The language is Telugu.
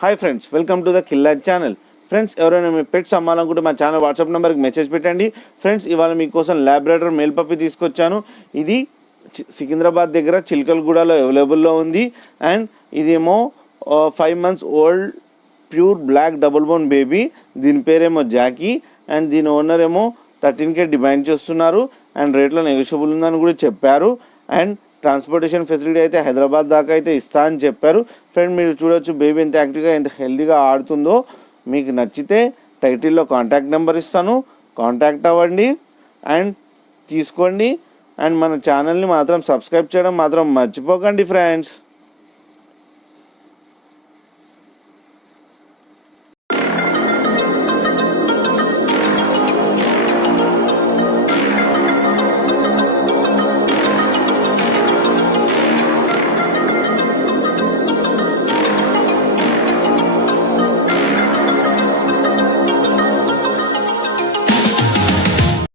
Hi friends, welcome to the killer channel. Friends, ఎవరైనా మీ పెట్స్ అమ్మాలనుకుంటే మా ఛానల్ వాట్సాప్ నెంబర్కి మెసేజ్ పెట్టండి. ఫ్రెండ్స్, ఇవాళ మీకోసం ల్యాబ్రాడర్ మేల్ పప్పి తీసుకొచ్చాను. ఇది సికింద్రాబాద్ దగ్గర చిలకలగూడలో అవైలబుల్లో ఉంది. అండ్ ఇదేమో 5 months old pure black double bone baby. దీని పేరేమో జాకీ. అండ్ దీని ఓనర్ ఏమో 13K డిమాండ్ చేస్తున్నారు. అండ్ రేట్లో నెగోషియబుల్ ఉందని కూడా చెప్పారు. అండ్ ట్రాన్స్పోర్టేషన్ ఫెసిలిటీ అయితే హైదరాబాద్ దాకా అయితే ఇస్తా అని చెప్పారు. ఫ్రెండ్, మీరు చూడొచ్చు బేబీ ఎంత యాక్టివ్గా ఎంత హెల్తీగా ఆడుతుందో. మీకు నచ్చితే టైటిల్లో కాంటాక్ట్ నెంబర్ ఇస్తాను, కాంటాక్ట్ అవ్వండి అండ్ తీసుకోండి. అండ్ మన ఛానల్ని మాత్రం సబ్స్క్రైబ్ చేయడం మాత్రం మర్చిపోకండి ఫ్రెండ్స్.